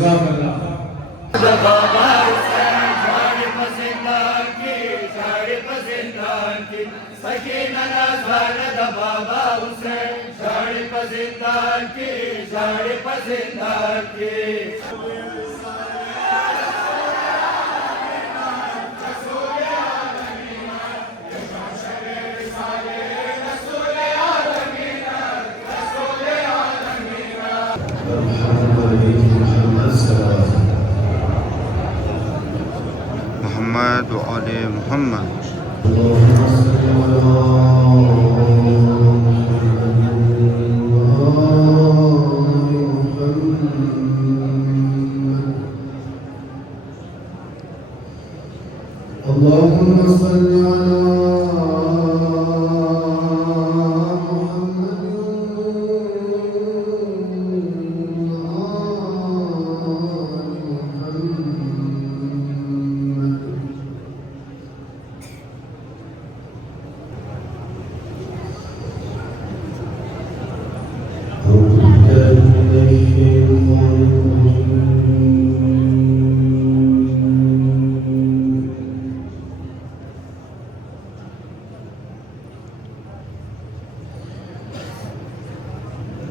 جزاك الله. محمد وآل محمد. اللهم صل على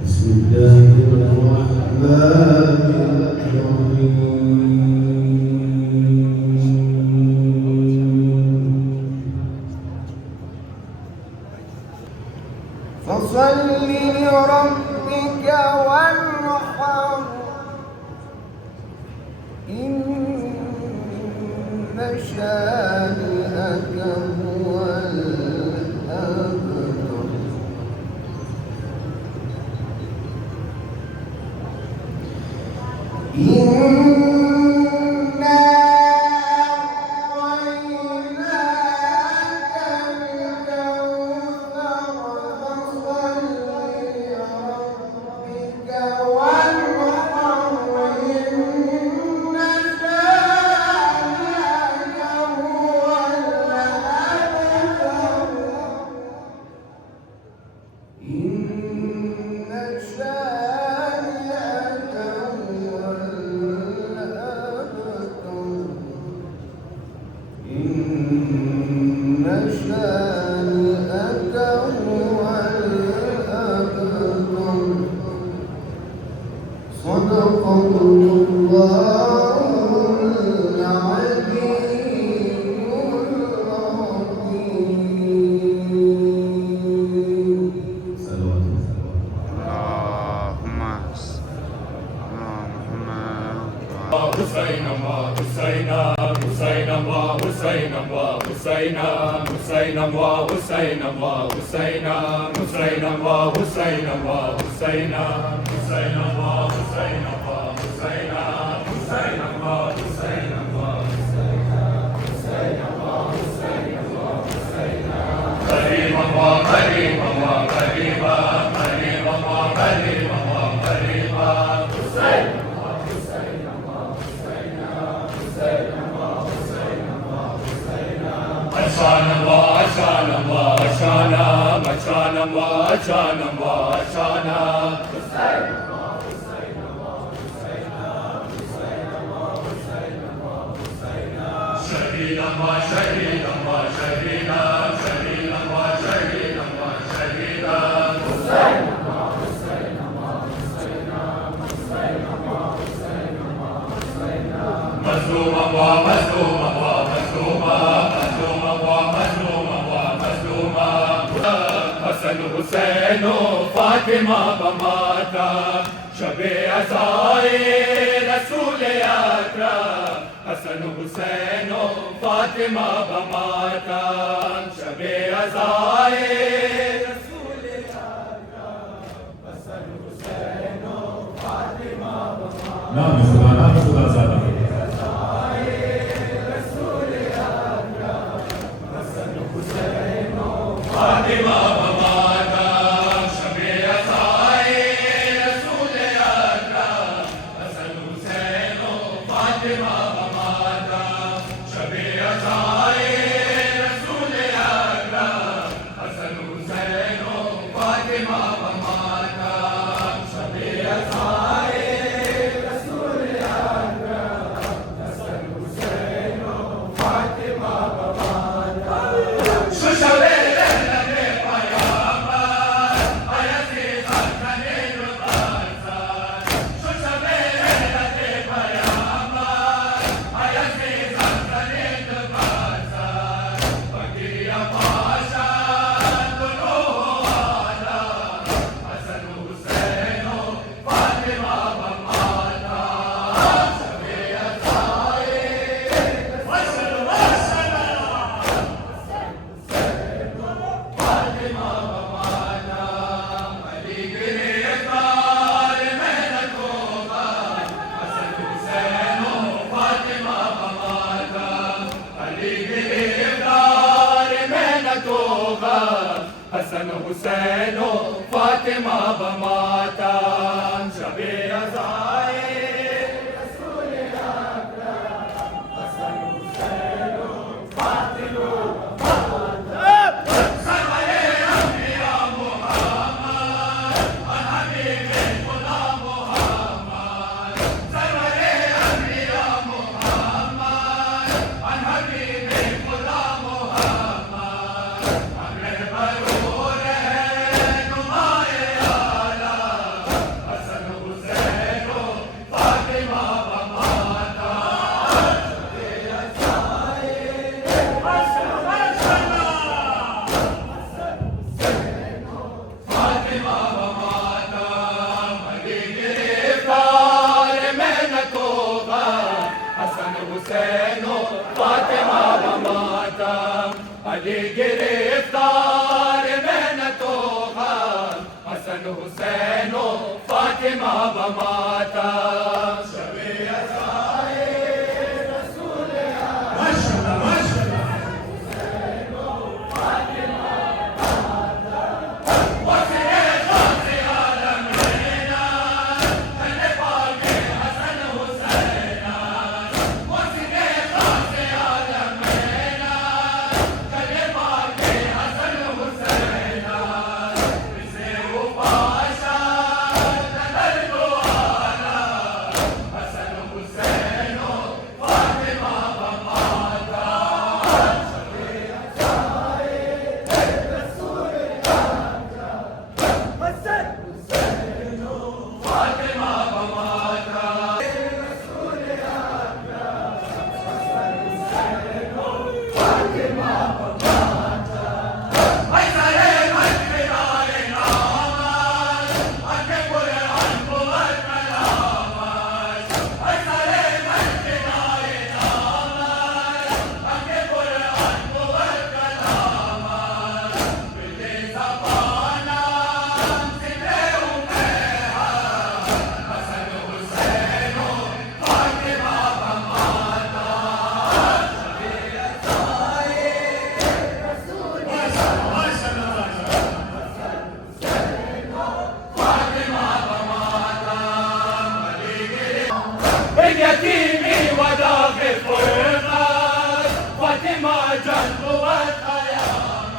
بسم الله الرحمن الرحيم. فصل لربك وانحر إن شانئك هو الأبتر. إنا أعطيناك الكوثر فصل لربك وانحر إن شانئك هو الأبتر. إن شانئك هو الأبتر. إن شانئك هو الأبتر. صدق الله العلي العظيم. اللهم صل على محمد. حسين وحسين حسين وحسين وحسين حسين وحسين وحسين حسين وحسين وحسين حسين وحسين وحسين حسين وحسين قريبا وقريبا وقريبا قريبا وقريبا وقريبا حسين أشانا وأشانا وأشانا أشانا وأشانا وأشانا شهيدا وشهيدا وشهيدا شهيدا وشهيدا وشهيدا مظلوما ومظلوما ومظلوما مظلوما ومظلوما ومظلوما حسن حسين فاطمة بماتا شبه عزاء رسول أكرم حسن حسين فاطمة بماتا شبه عزاء رسول أكرم حسن حسين فاطمة بماتا. نعم زاد. فاطمة بماتا شبه عزاء رسول أكرم حسن حسين فاطمة بماتا شبه عزاء رسول أكرم حسن حسين فاطمة بماتا شبه عزاء رسول أكرم. فاطمة بماتم علی گرفتار محنت و غم حسن حسین و فاطمہ بماتم علی گرفتار محنت و غم حسن حسین و فاطمہ بماتم شب عزائے رسول اکرم حسن حسین و فاطمہ علی گرفتار محنت و غم حسن حسین و فاطمہ بماتم شب عزائے رسول اکرم حسن حسین و فاطمہ بماتم وزیر خاص عالم رینا کل پاک حسن حسین وزیر خاص عالم رینا يتيمي وداغي فرقات فاطمة جنب والقيامات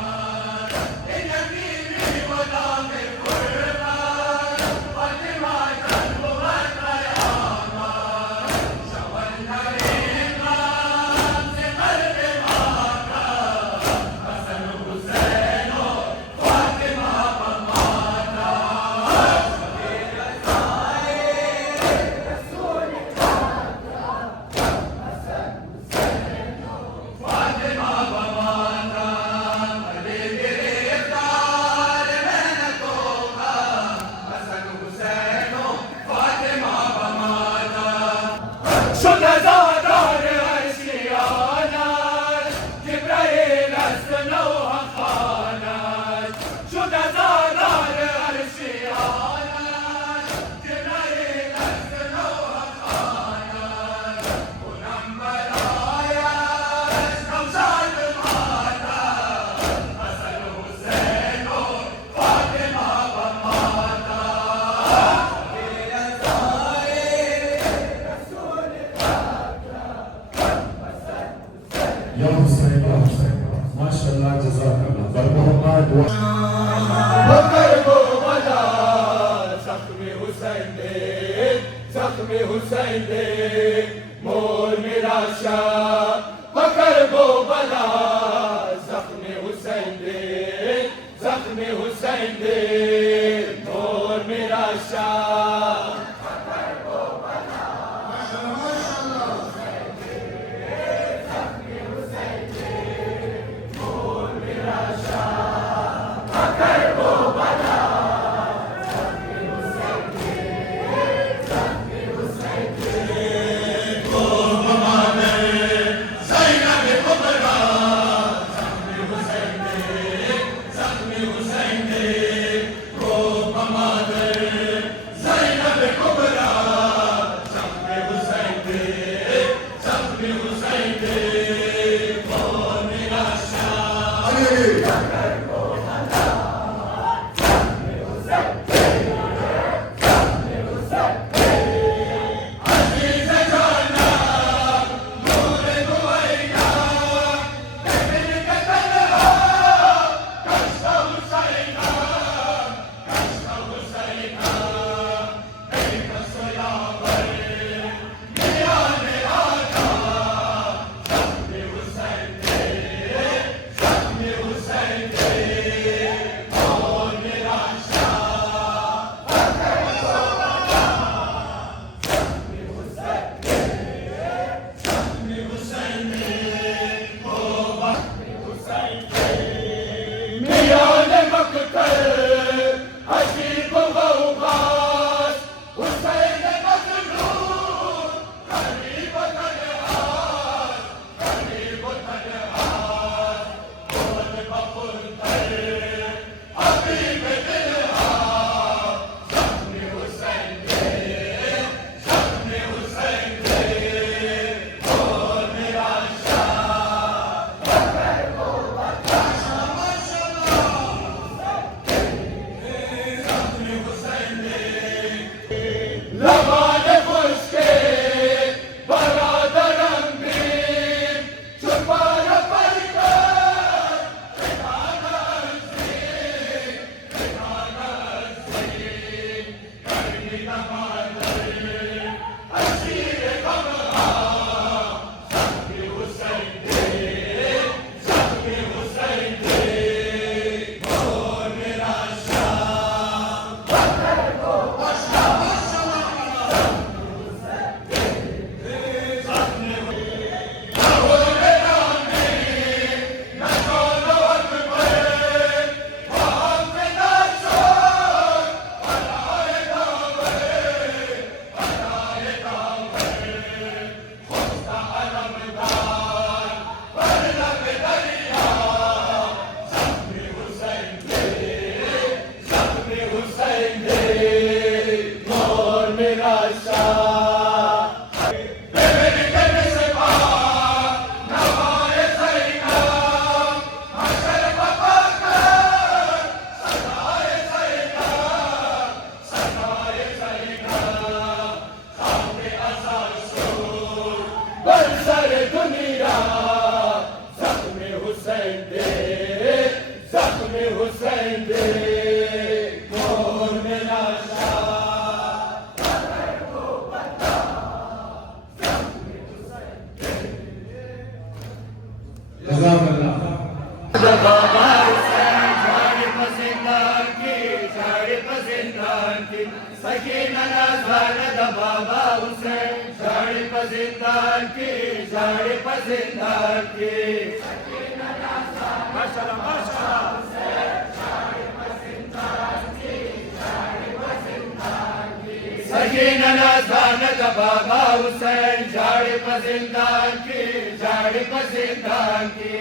يتيمي وداغي فرقات فاطمة جنب والقيامات شوى الحريم في قلب مكة حسن حسين فاطمة بماتم يا حسين يا حسين ما شاء الله جزاك الله برمهمات وقربو بلا زخمی حسین دے زخمی حسین دے مول میرا شاہ وقربو بلا زخمی حسین دے زخمی حسین دے مول میرا شاہ Zakhmi Hussein मोर मेरा जज़ाकल्लाह। बाबा हुसैन झाड़ी पसंदान की झाड़ी पसंदान की सकीना नाज़ान बाबा हुसैन झाड़ी पसंदान की झाड़ी पसंदान की माशाअल्लाह माशाअल्लाह सकीना नाज़ान बाबा हुसैन झाड़ी पसंदान की झाड़ी पसंदान की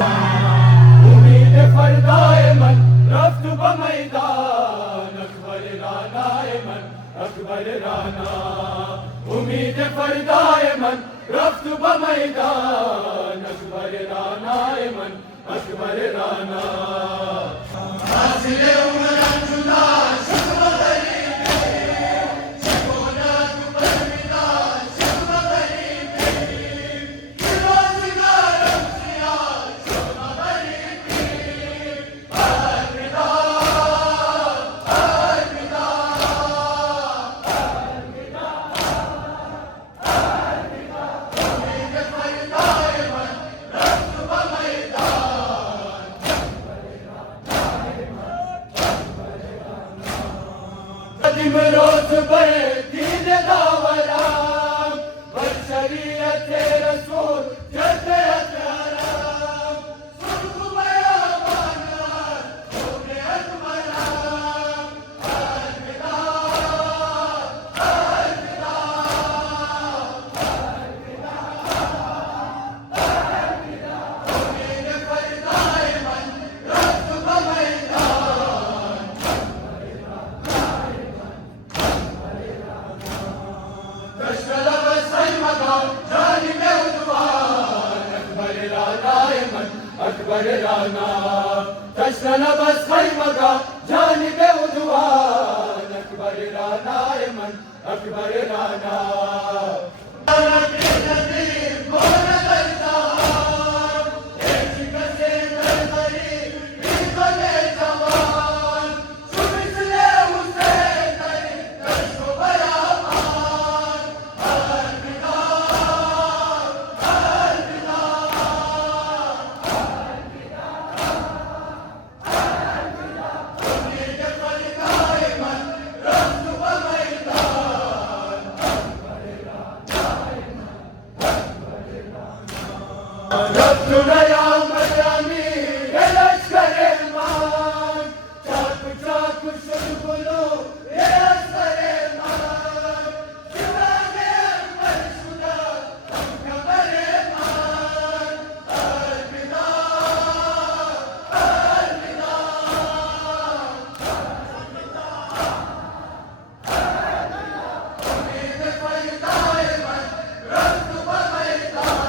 امید فردای من رفت به میدان اکبر رانای من اکبر رانا امید فردای من رفت به میدان اکبر رانای من اکبر رانا حاصل عمرم جدا شکم غریبی چگونه تو برمیدان شکم غریبی که روزگارم زیاد شکم غریبی الودا الودا الودا امید فردای من رفت به میدان قدیم روز بر دین داورم بر شریعت رسول جد اکرم سرخ بیابانم خون اکبرم الودا الودا الودا امید فردای من رفت به میدان تشتغل سيمكم جانب عدوان أكبر رانای من أكبر رانا تشتغل سيمكم جانب عدوان أكبر رانای من أكبر رانا ربنا يا مريمي يا لشكر المان چاكو چاكو شلبلو يا لشكر المان شباب اكبر شدا كبر المان الودا الودا امید فردای من رفت به میدان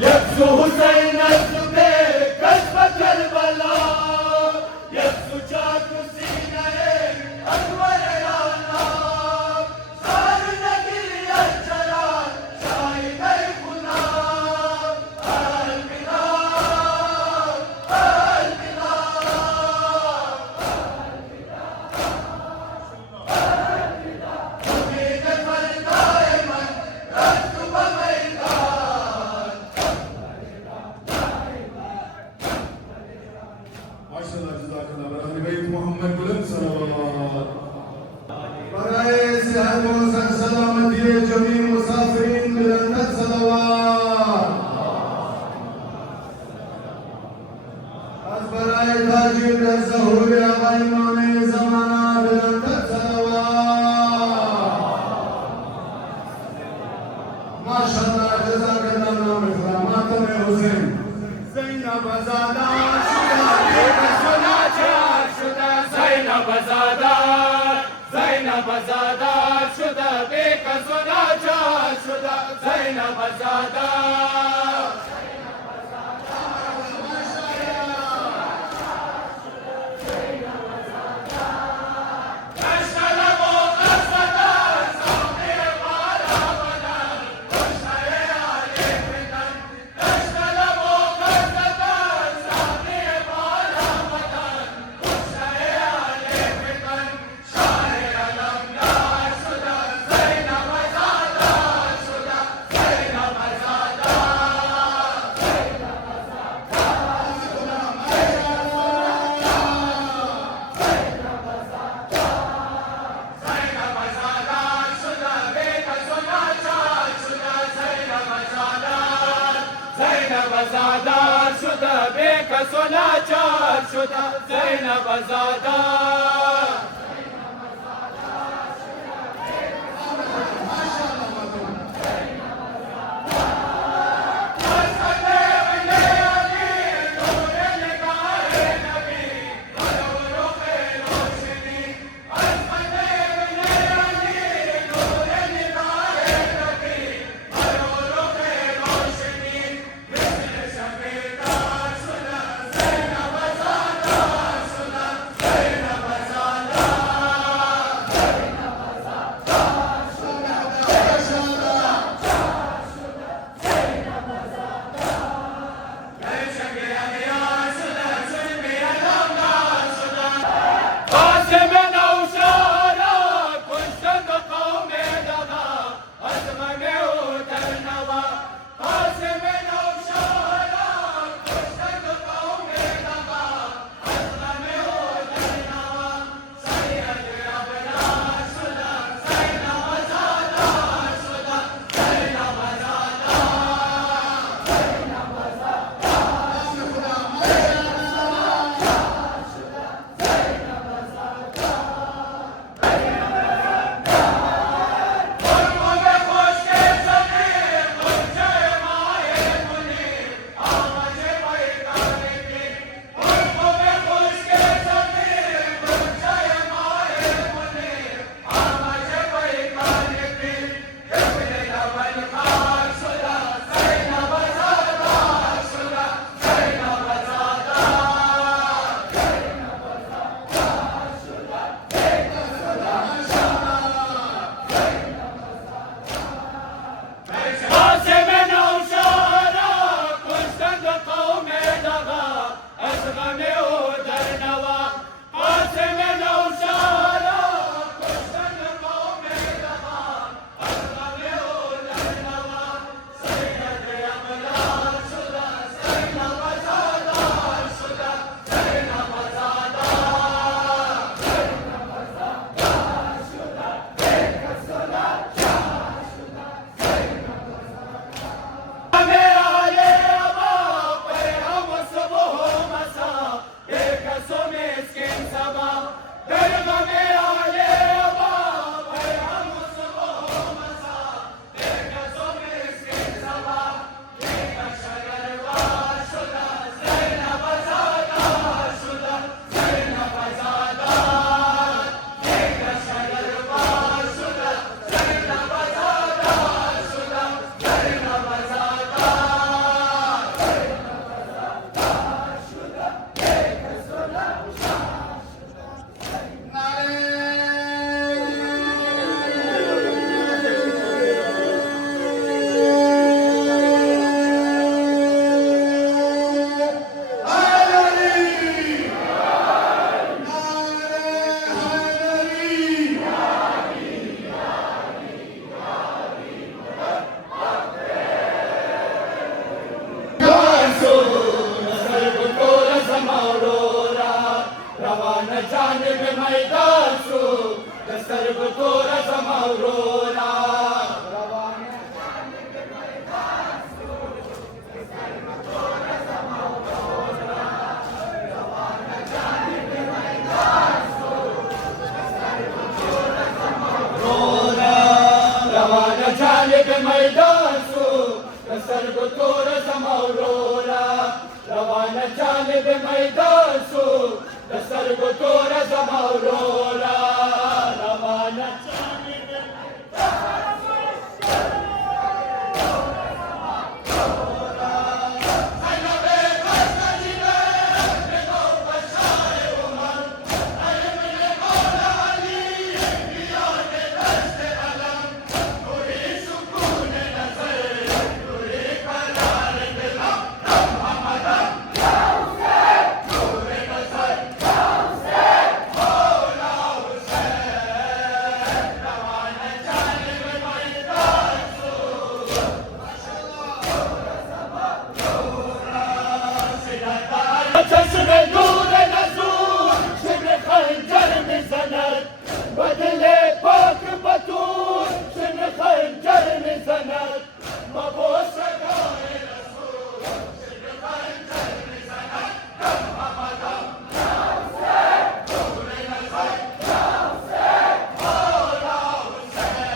يبسو حسين الزبير كشف كربلاء يبسو چاكو سينه اكبر رانا صار نبي الجلال شاهد الخدا الودا الودا امید فردای من رفت به میدان माशाअल्लाह जज़ाकल्लाह बराबर बैत मोहम्मद बुलंद सलावत برای صحت و سلامتی جمیع مسافرین بلند صلوات از برای تاجر در ظهور آقا امام زمانه بلند صلوات ماشاءالله جزاکالله نام اکرام ماتم حسین زینب زاده زینب زادار شده بیکس و ناچار شده زینب زادار زادار شده بیکس و ناچار شده زینب زادار जानिब मैदान सु दस्तरब तोरा समारोला रवाना जानिब मैदान सु दस्तरब तोरा समारोला रवाना जानिब मैदान सु दस्तरब तोरा समारोला रवाना चश्मे दूर नजूर शिब्र खंजर में सनत बदले पाक बतूर शिब्र खंजर में सनत मबो सगाए रसूल शिब्र खंजर में सनत दम हमदम से दूर नजर से मौला हुसैन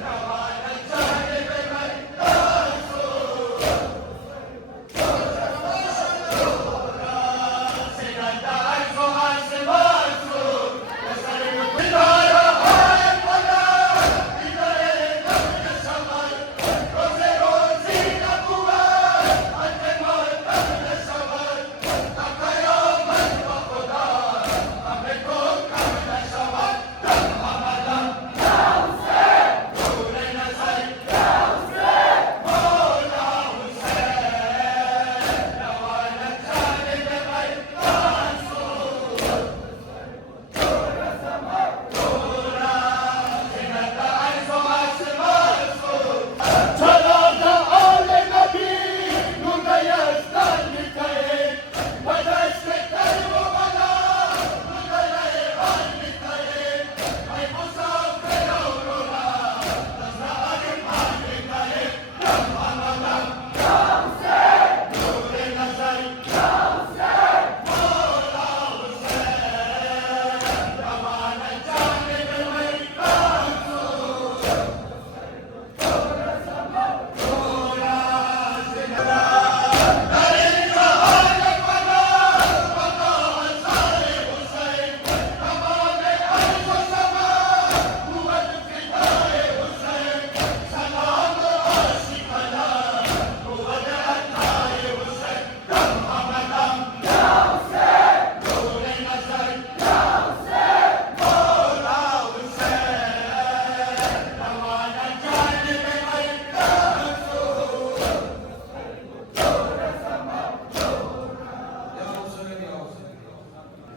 रवाना जानिब मैदान सु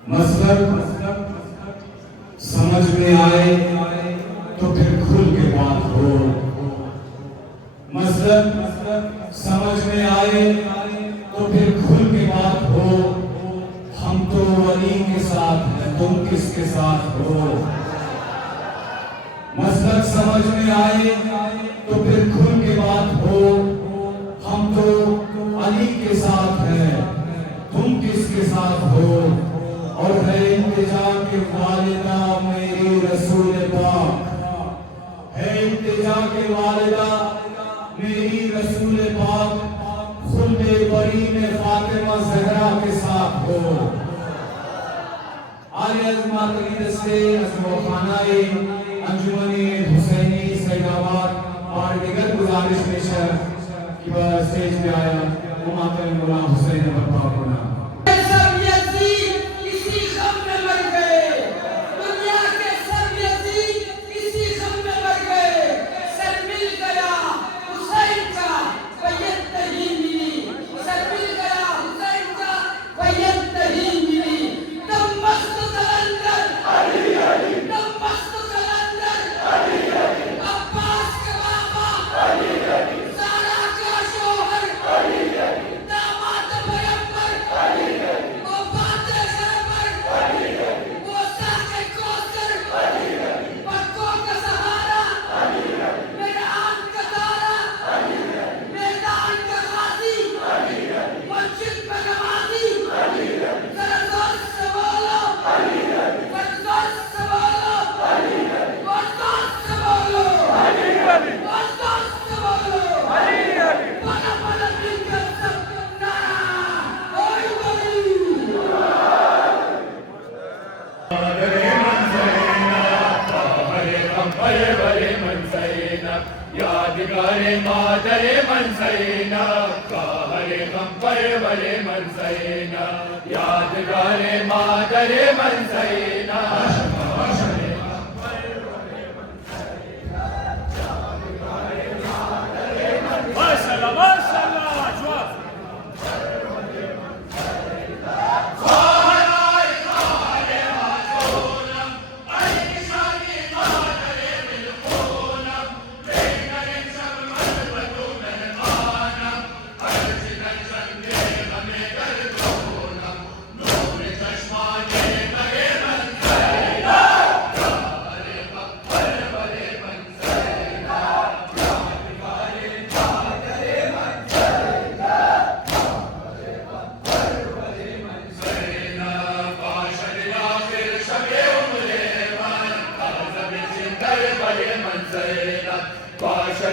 मसलब समझ में आए तो फिर खुल के बात हो। मसलब समझ में आए तो फिर खुल के बात हो। हम तो वली के साथ हैं, तुम किसके साथ हो। मसलब समझ में आए तो फिर खुल के बात हो। हम तो अली के साथ हैं, तुम किसके साथ हो। और है इंतजा के वालिदा मेरी रसूल पाक, है इंतजा के वालिदा मेरी रसूल पाक, खुल्दे बरी में फातिमा ज़हरा के साथ हो। आले अज़मा तरीक़े से अज़मखानाए अंजुमने हुसैनी सैदाबाद और दिगर गुजारिश में कि वह स्टेज पे आया उमातुल मौला हुसैन बर्पा होना। मादर मन ज़ैनब का हर गम परवर मन ज़ैनब यादगार मादर मन ज़ैनब माशाल्लाह माशाल्लाह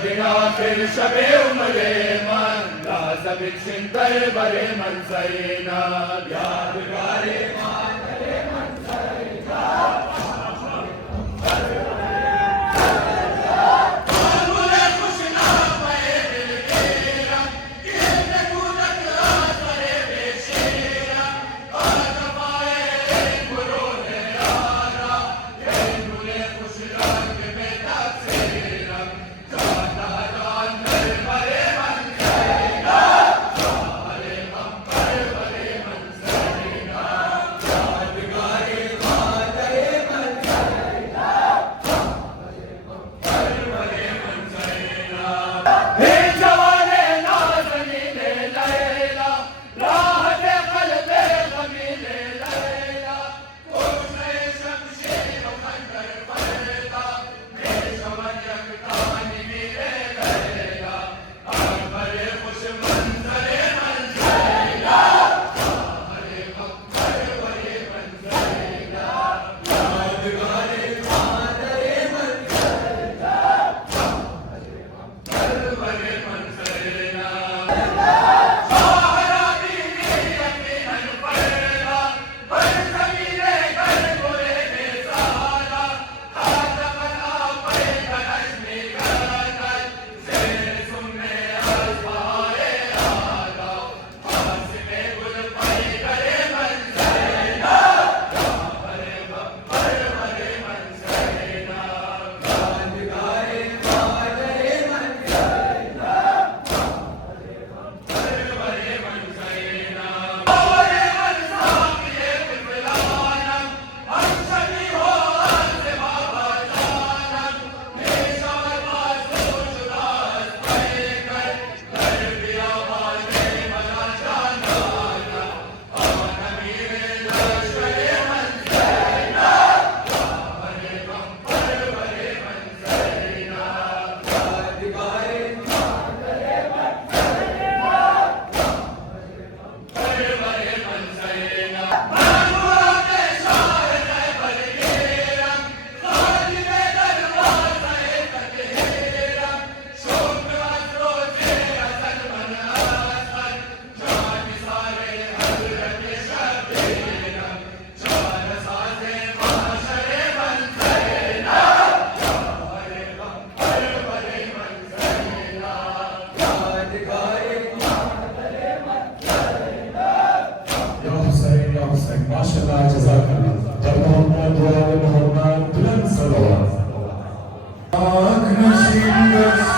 joie आखिर शबे उम्रे मन लाज़िम शिंदर बरे मन ज़ैनब यादगारे मादरे मन ज़ैनब माशाल्लाह जज़ाकल्लाह जब मोहम्मद दुआ मोहम्मद बुलंद सलवात आँख नशीब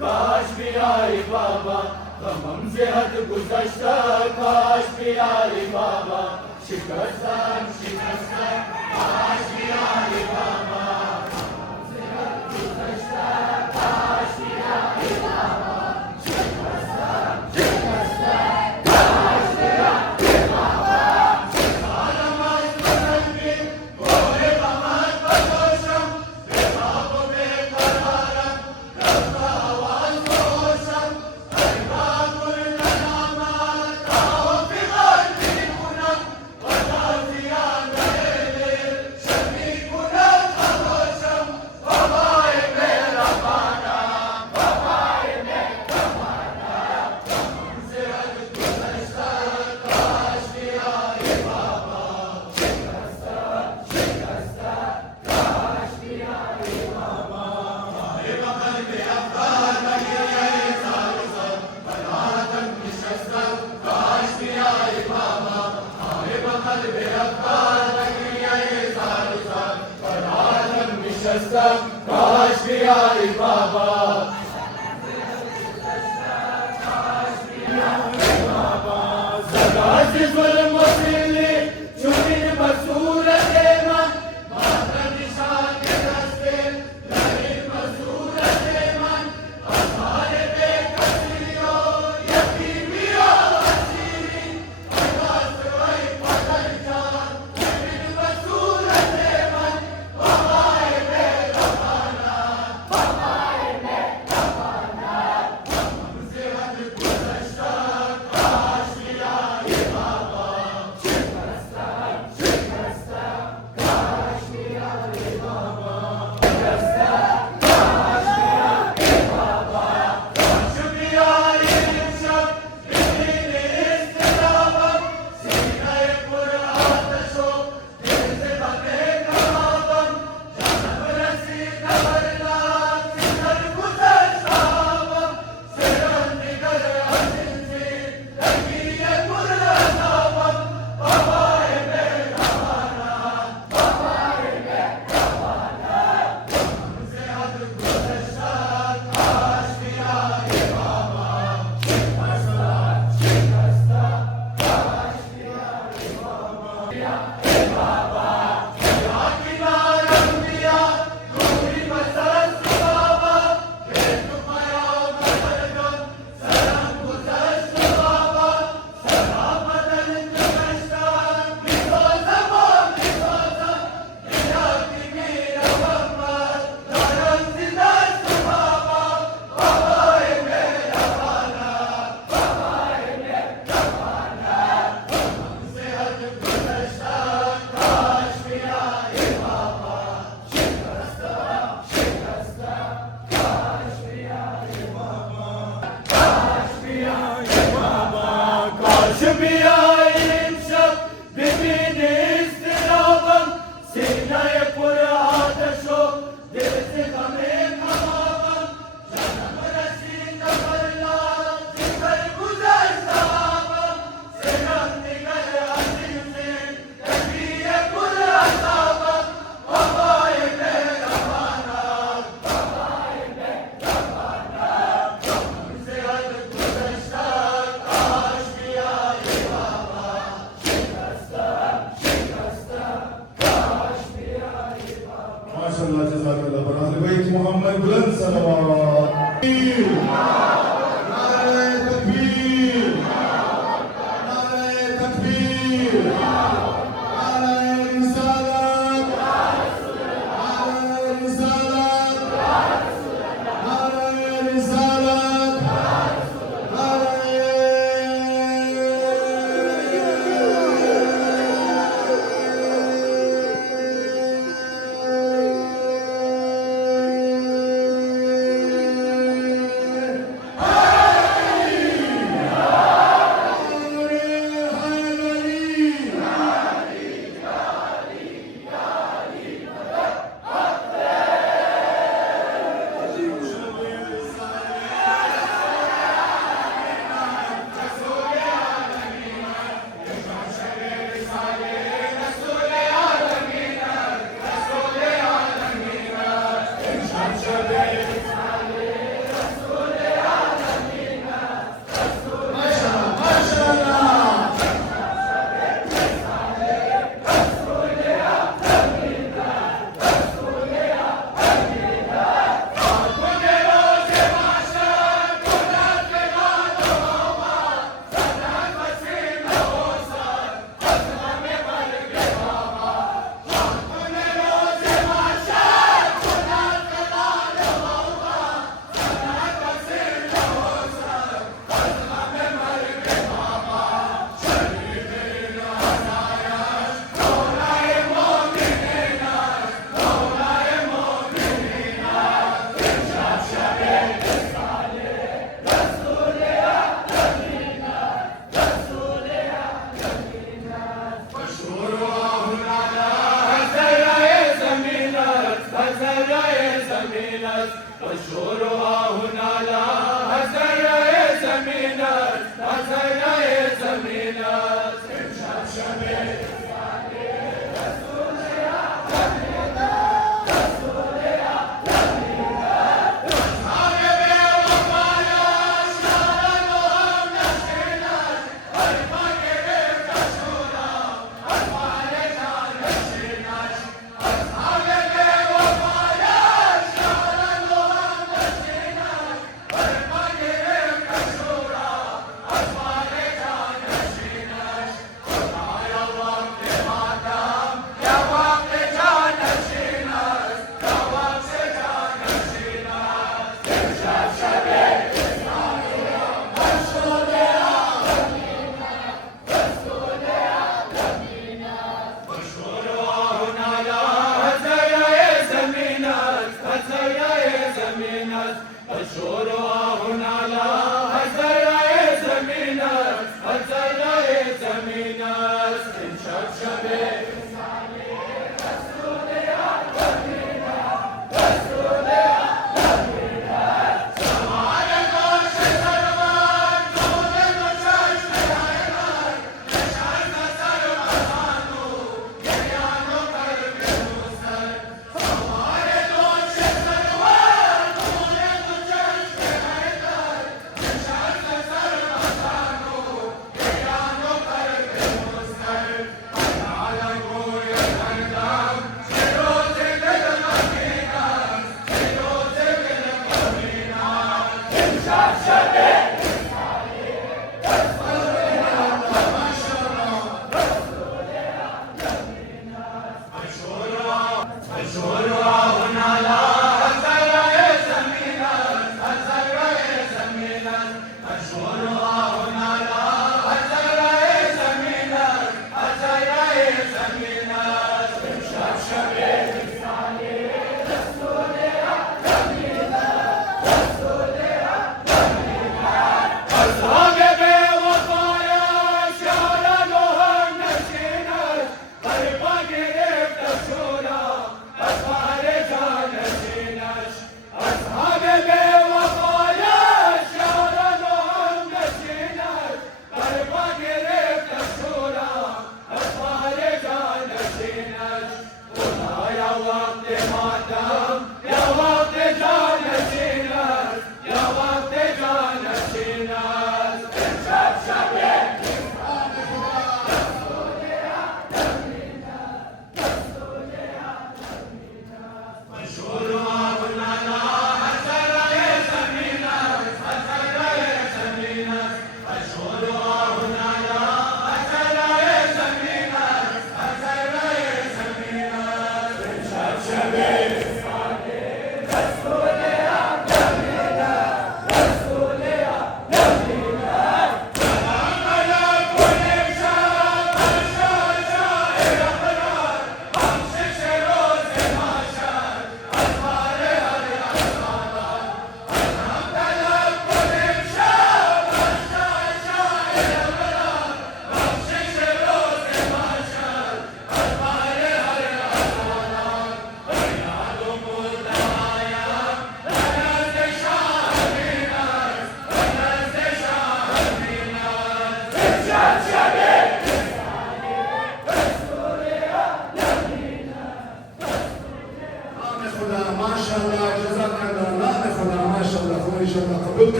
काश भी आए बाबा गम से हद गुज़श्ता काश भी आए बाबा شکستن شکستن آشیان بابا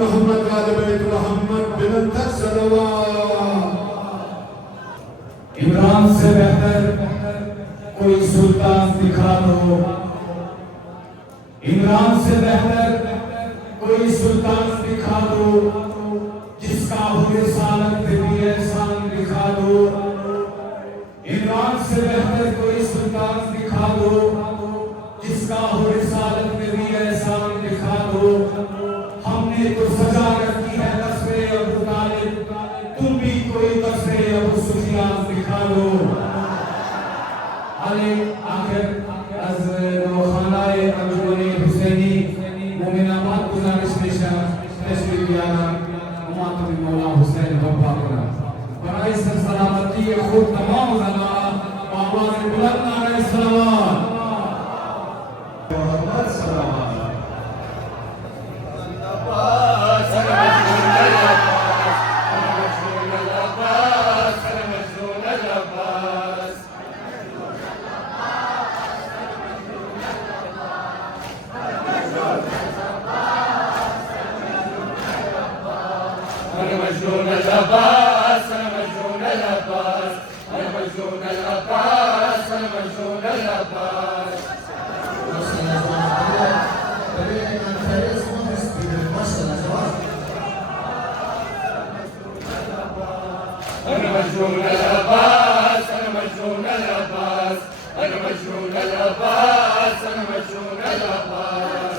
محمد آل بیت محمد بلند صلوات. इमरान से बेहतर कोई सुल्तान दिखा दो, इमरान से बेहतर कोई सुल्तान दिखा दो, जिसका हो रिसालत पे भी एहसान दिखा दो। इमरान से बेहतर कोई सुल्तान दिखा दो, जिसका हो रिसालत पे भी एहसान दिखा दो। हमने तो सजा रखी है नस्रे अबू तालिब, तुम भी कोई नस्रे अबू सुफियान दिखा दो। आखिर از روخانای انجمن حسینی مومنان گزارش میشم تشریف بیارم ماتم مولا حسین بابا کنم برای سلامتی خود تمام زنان و آواز بلند نعره صلوات. محمد صلوات. مجنون العباس أنا مجنون العباس أنا مجنون العباس أنا مجنون العباس أنا مجنون العباس أنا مجنون العباس أنا مجنون العباس أنا مجنون العباس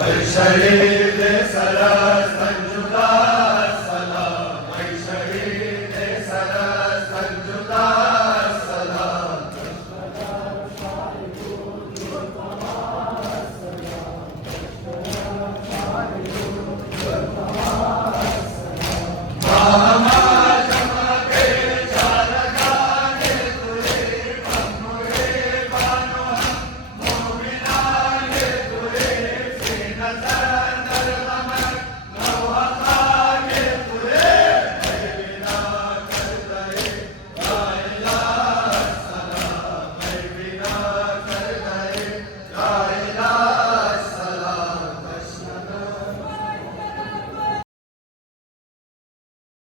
الشهيد سلام